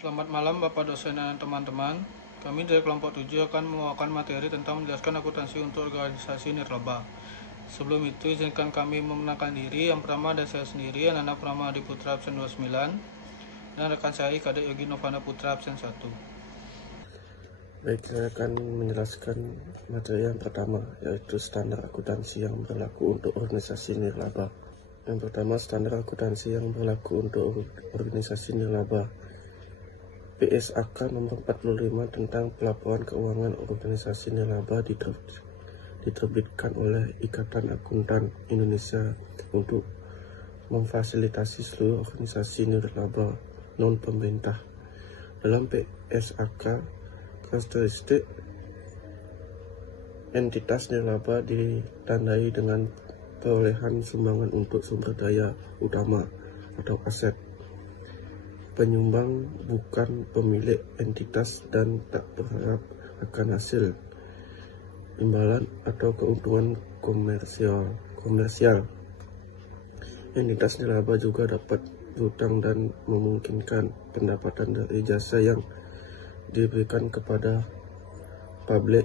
Selamat malam Bapak dosen dan teman-teman. Kami dari kelompok 7 akan membawakan materi tentang menjelaskan akuntansi untuk organisasi nirlaba. Sebelum itu izinkan kami memperkenalkan diri. Yang pertama ada saya sendiri, Ananda Pramadi Putra absen 29, dan rekan saya Kadek Yogi Novana Putra absen 1. Baik, saya akan menjelaskan materi yang pertama, yaitu standar akuntansi yang berlaku untuk organisasi nirlaba. Yang pertama, standar akuntansi yang berlaku untuk organisasi nirlaba. PSAK nomor 45 tentang pelaporan keuangan organisasi nirlaba diterbitkan oleh Ikatan Akuntan Indonesia untuk memfasilitasi seluruh organisasi nirlaba non-pemerintah. Dalam PSAK, karakteristik entitas nirlaba ditandai dengan perolehan sumbangan untuk sumber daya utama atau aset. Penyumbang bukan pemilik entitas dan tak berharap akan hasil imbalan atau keuntungan komersial. Entitas nirlaba juga dapat berutang dan memungkinkan pendapatan dari jasa yang diberikan kepada publik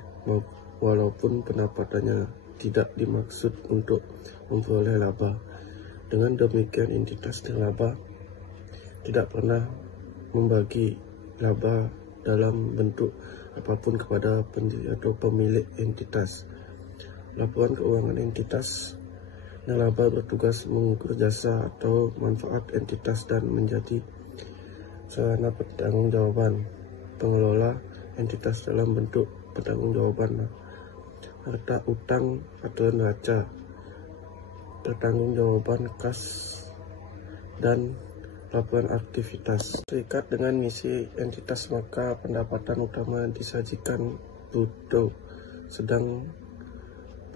walaupun pendapatannya tidak dimaksud untuk memperoleh laba. Dengan demikian, entitas nirlaba tidak pernah membagi laba dalam bentuk apapun kepada pendiri atau pemilik entitas. Laporan keuangan entitas nirlaba bertugas mengukur jasa atau manfaat entitas dan menjadi sarana pertanggungjawaban pengelola entitas dalam bentuk pertanggungjawaban harta utang atau neraca, pertanggungjawaban kas, dan laporan aktivitas. Terikat dengan misi entitas, maka pendapatan utama disajikan bruto, sedang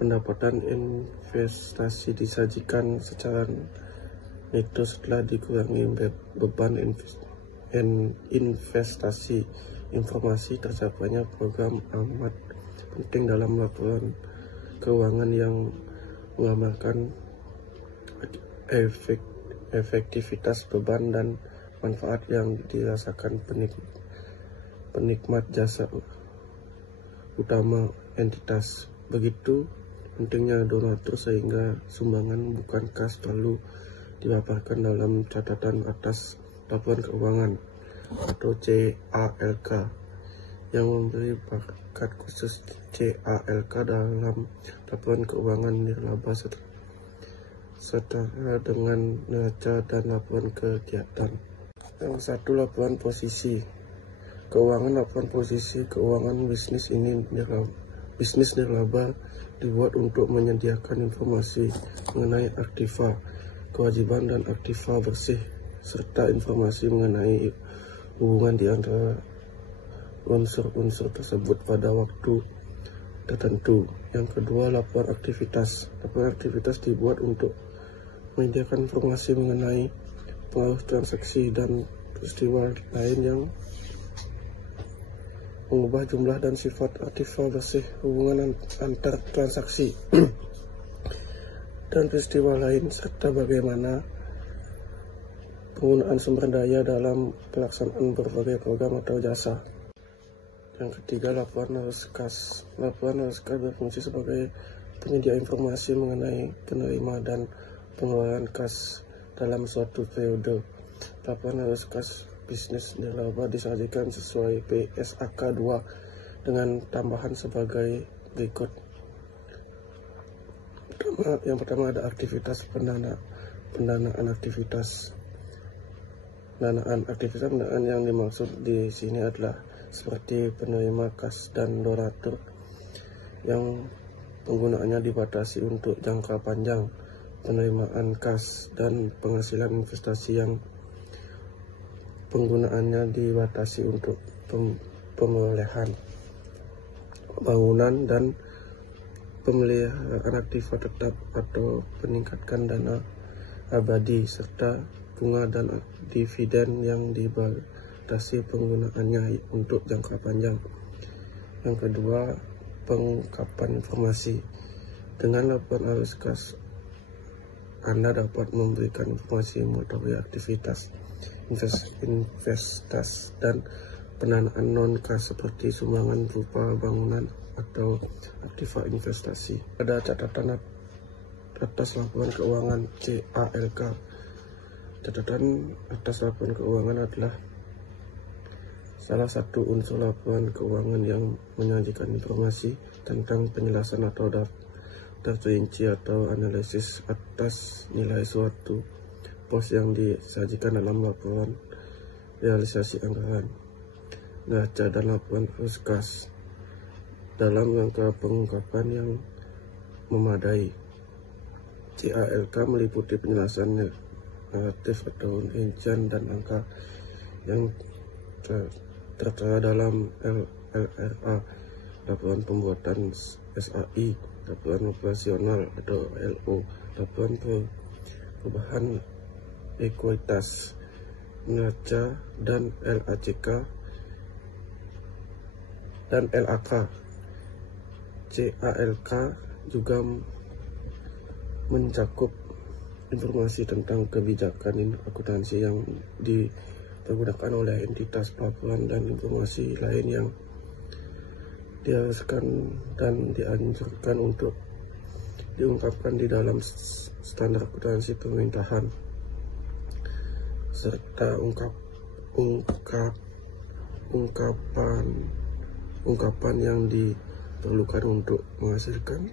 pendapatan investasi disajikan secara neto setelah dikurangi beban investasi. Informasi tercapainya program amat penting dalam laporan keuangan yang menggambarkan efektivitas beban dan manfaat yang dirasakan penikmat jasa utama entitas. Begitu pentingnya donatur sehingga sumbangan bukan kas perlu dipaparkan dalam catatan atas laporan keuangan atau CALK yang memberi bakat khusus. CALK dalam laporan keuangan nirlaba setara dengan neraca dan laporan kegiatan. Yang satu, laporan posisi keuangan. Laporan posisi keuangan bisnis nirlaba dibuat untuk menyediakan informasi mengenai aktiva, kewajiban dan aktiva bersih, serta informasi mengenai hubungan di antara unsur-unsur tersebut pada waktu tertentu. Yang kedua, laporan aktivitas. Laporan aktivitas dibuat untuk menyediakan informasi mengenai pengaruh transaksi dan peristiwa lain yang mengubah jumlah dan sifat aktiva bersih, hubungan antar transaksi dan peristiwa lain, serta bagaimana penggunaan sumber daya dalam pelaksanaan berbagai program atau jasa. Yang ketiga, laporan arus kas. Laporan arus kas berfungsi sebagai penyedia informasi mengenai penerima dan pengeluaran kas dalam suatu periode. Laporan arus kas bisnis nirlaba disajikan sesuai PSAK 2 dengan tambahan sebagai berikut. Yang pertama ada aktivitas pendanaan aktivitas. Pendanaan yang dimaksud di sini adalah seperti penerima kas dan donatur yang penggunaannya dibatasi untuk jangka panjang, penerimaan kas dan penghasilan investasi yang penggunaannya dibatasi untuk pemerolehan bangunan dan pemeliharaan aktiva tetap atau peningkatan dana abadi, serta bunga dan dividen yang dibatasi penggunaannya untuk jangka panjang. Yang kedua, pengungkapan informasi. Dengan laporan arus kas, Anda dapat memberikan informasi mengetahui aktivitas investasi dan pendanaan non-kas seperti sumbangan berupa bangunan atau aktiva investasi. Ada catatan atas laporan keuangan CALK. Catatan atas laporan keuangan adalah salah satu unsur laporan keuangan yang menyajikan informasi tentang penjelasan atau daftar rinci atau analisis atas nilai suatu pos yang disajikan dalam laporan realisasi anggaran, neraca dan laporan arus kas dalam rangka pengungkapan yang memadai. CALK meliputi penjelasan naratif atau rincian dan angka yang tertera dalam LRA, laporan pembuatan SAI, laporan operasional atau LO, laporan perubahan ekuitas, neraca dan LACK dan LAK. CALK juga mencakup informasi tentang kebijakan akuntansi yang dipergunakan oleh entitas pelaporan dan informasi lain yang diharuskan dan dianjurkan untuk diungkapkan di dalam standar akuntansi pemerintahan, serta ungkapan yang diperlukan untuk menghasilkan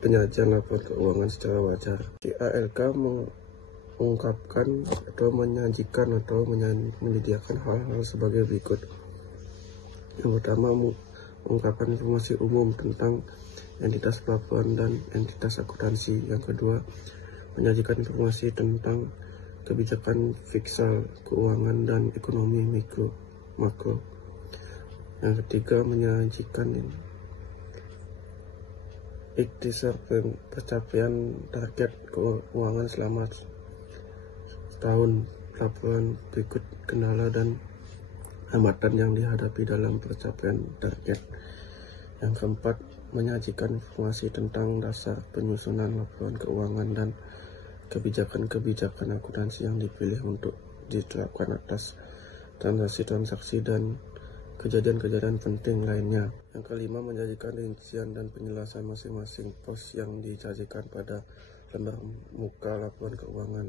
penyajian laporan keuangan secara wajar. CALK mengungkapkan atau menyajikan atau menyediakan hal-hal sebagai berikut. Yang pertama, mengungkapkan informasi umum tentang entitas pelaporan dan entitas akuntansi. Yang kedua, menyajikan informasi tentang kebijakan fiskal, keuangan, dan ekonomi makro. Yang ketiga, menyajikan ikhtisar pencapaian target keuangan selama tahun, laporan berikut kendala dan hambatan yang dihadapi dalam pencapaian target. Yang keempat, menyajikan informasi tentang dasar penyusunan laporan keuangan dan kebijakan-kebijakan akuntansi yang dipilih untuk diterapkan atas transaksi-transaksi dan kejadian-kejadian penting lainnya. Yang kelima, menyajikan rincian dan penjelasan masing-masing pos yang disajikan pada lembar muka laporan keuangan.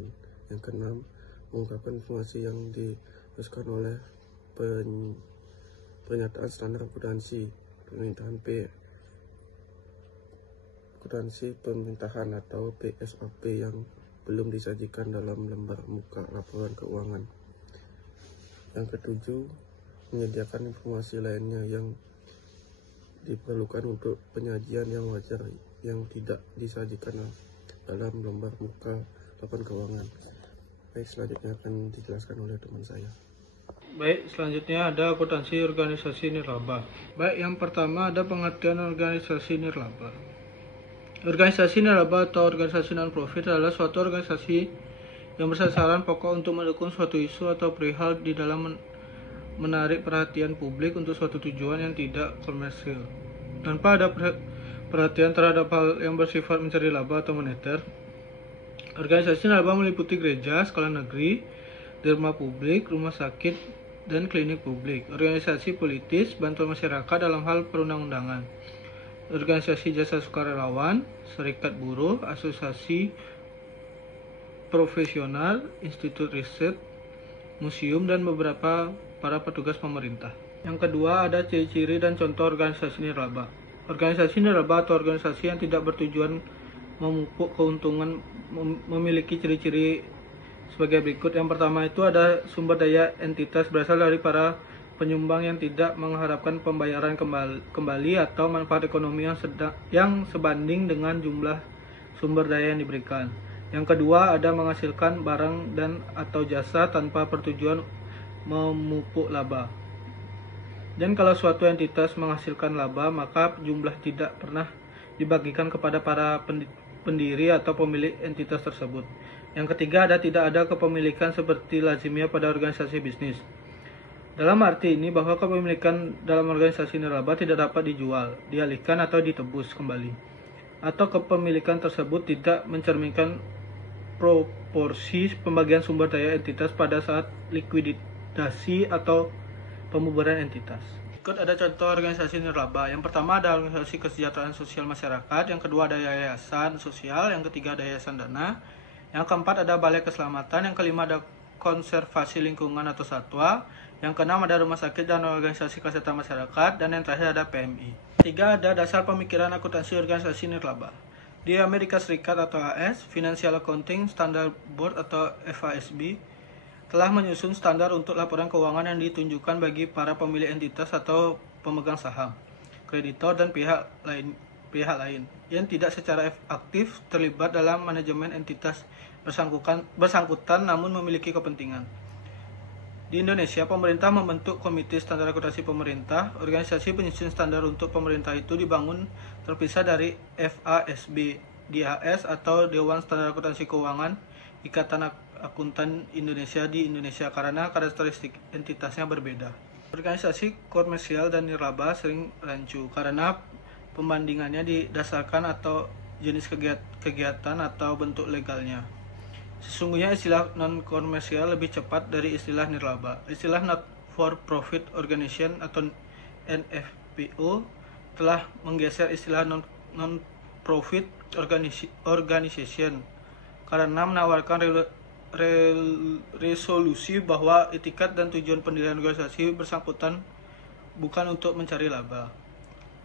Yang keenam, mengungkapkan informasi yang diharuskan oleh pernyataan standar akuntansi pemerintahan atau PSAP yang belum disajikan dalam lembar muka laporan keuangan. Yang ketujuh, menyediakan informasi lainnya yang diperlukan untuk penyajian yang wajar yang tidak disajikan dalam lembar muka laporan keuangan. Baik, selanjutnya akan dijelaskan oleh teman saya. Baik, selanjutnya ada akuntansi organisasi nirlaba. Baik, yang pertama ada pengertian organisasi nirlaba. Organisasi nirlaba atau organisasi non-profit adalah suatu organisasi yang bersasaran pokok untuk mendukung suatu isu atau perihal di dalam menarik perhatian publik untuk suatu tujuan yang tidak komersil. Tanpa ada perhatian terhadap hal yang bersifat mencari laba atau moneter. Organisasi nirlaba meliputi gereja, sekolah negeri, derma publik, rumah sakit, dan klinik publik, organisasi politis, bantuan masyarakat dalam hal perundang-undangan, organisasi jasa sukarelawan, serikat buruh, asosiasi profesional, institut riset, museum, dan beberapa para petugas pemerintah. Yang kedua, ada ciri-ciri dan contoh organisasi nirlaba. Organisasi nirlaba atau organisasi yang tidak bertujuan memupuk keuntungan memiliki ciri-ciri sebagai berikut. Yang pertama itu ada sumber daya entitas berasal dari para penyumbang yang tidak mengharapkan pembayaran kembali atau manfaat ekonomi yang sebanding dengan jumlah sumber daya yang diberikan. Yang kedua, ada menghasilkan barang dan atau jasa tanpa pertujuan memupuk laba. Dan kalau suatu entitas menghasilkan laba, maka jumlah tidak pernah dibagikan kepada para pendiri atau pemilik entitas tersebut. Yang ketiga, tidak ada kepemilikan seperti lazimnya pada organisasi bisnis. Dalam arti ini bahwa kepemilikan dalam organisasi nirlaba tidak dapat dijual, dialihkan atau ditebus kembali. Atau kepemilikan tersebut tidak mencerminkan proporsi pembagian sumber daya entitas pada saat likuidasi atau pembubaran entitas. Berikut ada contoh organisasi nirlaba. Yang pertama ada organisasi kesejahteraan sosial masyarakat, yang kedua ada yayasan sosial, yang ketiga ada yayasan dana, yang keempat ada balai keselamatan, yang kelima ada konservasi lingkungan atau satwa, yang keenam ada rumah sakit dan organisasi kesehatan masyarakat, dan yang terakhir ada PMI. Tiga, ada dasar pemikiran akuntansi organisasi nirlaba. Di Amerika Serikat atau AS, Financial Accounting Standard Board atau FASB telah menyusun standar untuk laporan keuangan yang ditunjukkan bagi para pemilik entitas atau pemegang saham, kreditor, dan pihak lain yang tidak secara aktif terlibat dalam manajemen entitas bersangkutan namun memiliki kepentingan. Di Indonesia, pemerintah membentuk Komite Standar Akuntansi Pemerintah. Organisasi penyusun standar untuk pemerintah itu dibangun terpisah dari FASB, DAS atau Dewan Standar Akuntansi Keuangan, Ikatan Akuntan Indonesia di Indonesia karena karakteristik entitasnya berbeda. Organisasi komersial dan nirlaba sering rancu karena pembandingannya didasarkan atau jenis kegiatan atau bentuk legalnya. Sesungguhnya istilah non-komersial lebih cepat dari istilah nirlaba. Istilah Not for Profit Organization atau NFPO telah menggeser istilah non-profit organization karena menawarkan resolusi bahwa etikat dan tujuan pendirian organisasi bersangkutan bukan untuk mencari laba.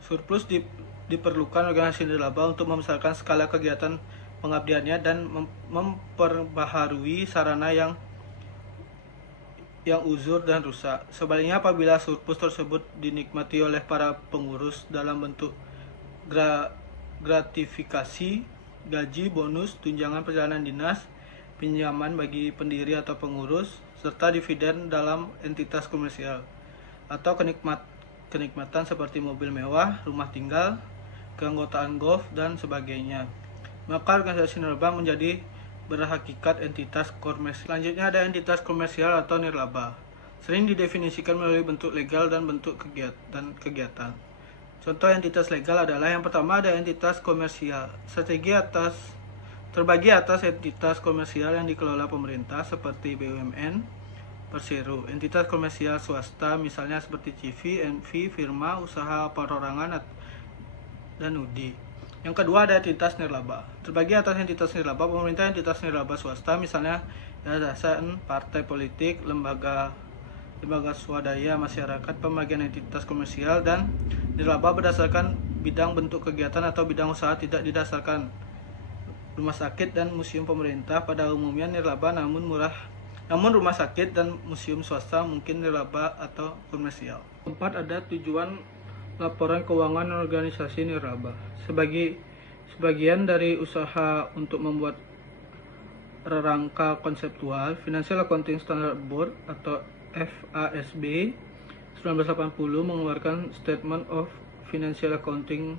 Surplus diperlukan organisasi nirlaba untuk membesarkan skala kegiatan pengabdiannya dan memperbaharui sarana yang uzur dan rusak. Sebaliknya, apabila surplus tersebut dinikmati oleh para pengurus dalam bentuk gratifikasi, gaji, bonus, tunjangan perjalanan dinas, pinjaman bagi pendiri atau pengurus, serta dividen dalam entitas komersial, atau kenikmatan seperti mobil mewah, rumah tinggal, keanggotaan golf, dan sebagainya, maka organisasi nirlaba menjadi berhakikat entitas komersial. Selanjutnya ada entitas komersial atau nirlaba. Sering didefinisikan melalui bentuk legal dan bentuk kegiatan. Contoh entitas legal adalah yang pertama ada entitas komersial. Terbagi atas entitas komersial yang dikelola pemerintah seperti BUMN, Persero, entitas komersial swasta misalnya seperti CV, NV, firma, usaha perorangan, dan UDI. Yang kedua ada entitas nirlaba. Terbagi atas entitas nirlaba pemerintah, entitas nirlaba swasta misalnya yayasan, partai politik, lembaga swadaya masyarakat, pembagian entitas komersial, dan nirlaba berdasarkan bidang bentuk kegiatan atau bidang usaha tidak didasarkan rumah sakit dan museum pemerintah pada umumnya nirlaba namun rumah sakit dan museum swasta mungkin nirlaba atau komersial. Keempat ada tujuan laporan keuangan organisasi nirlaba. Sebagian dari usaha untuk membuat rangka konseptual, Financial Accounting Standard Board atau FASB 1980 mengeluarkan Statement of Financial Accounting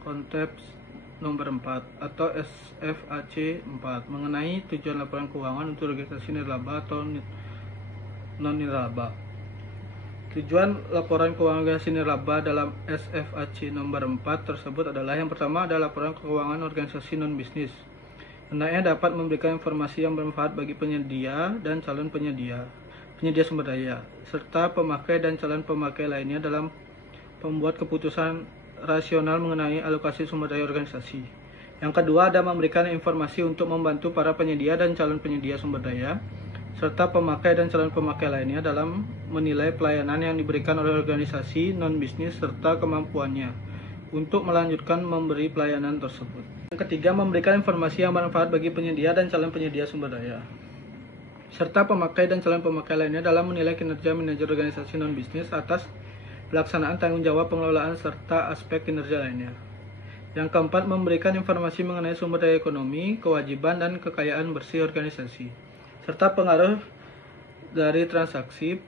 Concepts nomor 4 atau SFAC 4 mengenai tujuan laporan keuangan untuk organisasi nirlaba atau non-nirlaba. Tujuan laporan keuangan organisasi nirlaba dalam SFAC nomor 4 tersebut adalah yang pertama adalah laporan keuangan organisasi non-bisnis. Hendaknya dapat memberikan informasi yang bermanfaat bagi penyedia dan calon penyedia sumber daya, serta pemakai dan calon pemakai lainnya dalam membuat keputusan rasional mengenai alokasi sumber daya organisasi. Yang kedua ada memberikan informasi untuk membantu para penyedia dan calon penyedia sumber daya, serta pemakai dan calon pemakai lainnya dalam menilai pelayanan yang diberikan oleh organisasi non-bisnis serta kemampuannya untuk melanjutkan memberi pelayanan tersebut. Yang ketiga, memberikan informasi yang bermanfaat bagi penyedia dan calon penyedia sumber daya, serta pemakai dan calon pemakai lainnya dalam menilai kinerja manajer organisasi non-bisnis atas pelaksanaan tanggung jawab pengelolaan serta aspek kinerja lainnya. Yang keempat, memberikan informasi mengenai sumber daya ekonomi, kewajiban, dan kekayaan bersih organisasi, serta pengaruh dari transaksi,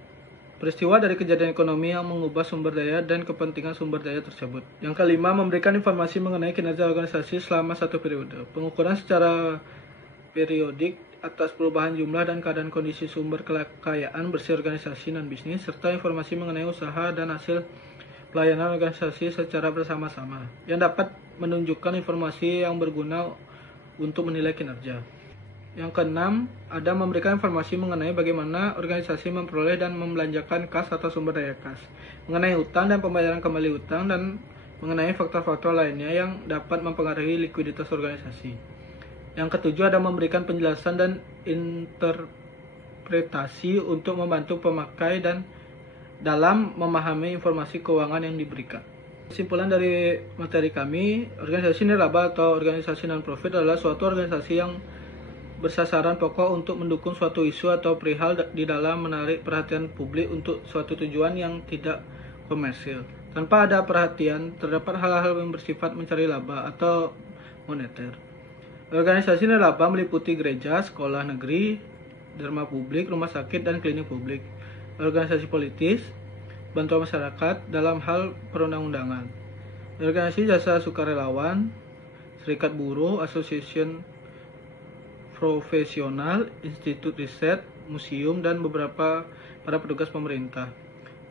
peristiwa dari kejadian ekonomi yang mengubah sumber daya dan kepentingan sumber daya tersebut. Yang kelima, memberikan informasi mengenai kinerja organisasi selama satu periode, pengukuran secara periodik atas perubahan jumlah dan keadaan kondisi sumber kekayaan bersih organisasi non-bisnis, serta informasi mengenai usaha dan hasil pelayanan organisasi secara bersama-sama, yang dapat menunjukkan informasi yang berguna untuk menilai kinerja. Yang keenam, ada memberikan informasi mengenai bagaimana organisasi memperoleh dan membelanjakan kas atau sumber daya kas, mengenai utang dan pembayaran kembali utang, dan mengenai faktor-faktor lainnya yang dapat mempengaruhi likuiditas organisasi. Yang ketujuh, ada memberikan penjelasan dan interpretasi untuk membantu pemakai dan dalam memahami informasi keuangan yang diberikan. Kesimpulan dari materi kami, organisasi nirlaba atau organisasi non-profit adalah suatu organisasi yang bersasaran pokok untuk mendukung suatu isu atau perihal di dalam menarik perhatian publik untuk suatu tujuan yang tidak komersil. Tanpa ada perhatian, terdapat hal-hal yang bersifat mencari laba atau moneter. Organisasi nirlaba meliputi gereja, sekolah negeri, derma publik, rumah sakit, dan klinik publik. Organisasi politis, bantuan masyarakat dalam hal perundang-undangan. Organisasi jasa sukarelawan, serikat buruh, asosiasi profesional, institut riset, museum, dan beberapa para petugas pemerintah.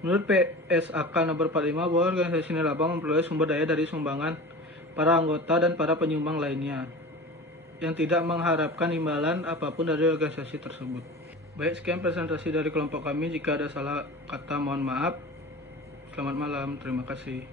Menurut PSAK nomor 45 bahwa organisasi nirlaba memperoleh sumber daya dari sumbangan para anggota dan para penyumbang lainnya yang tidak mengharapkan imbalan apapun dari organisasi tersebut. Baik, sekian presentasi dari kelompok kami. Jika ada salah kata mohon maaf. Selamat malam, terima kasih.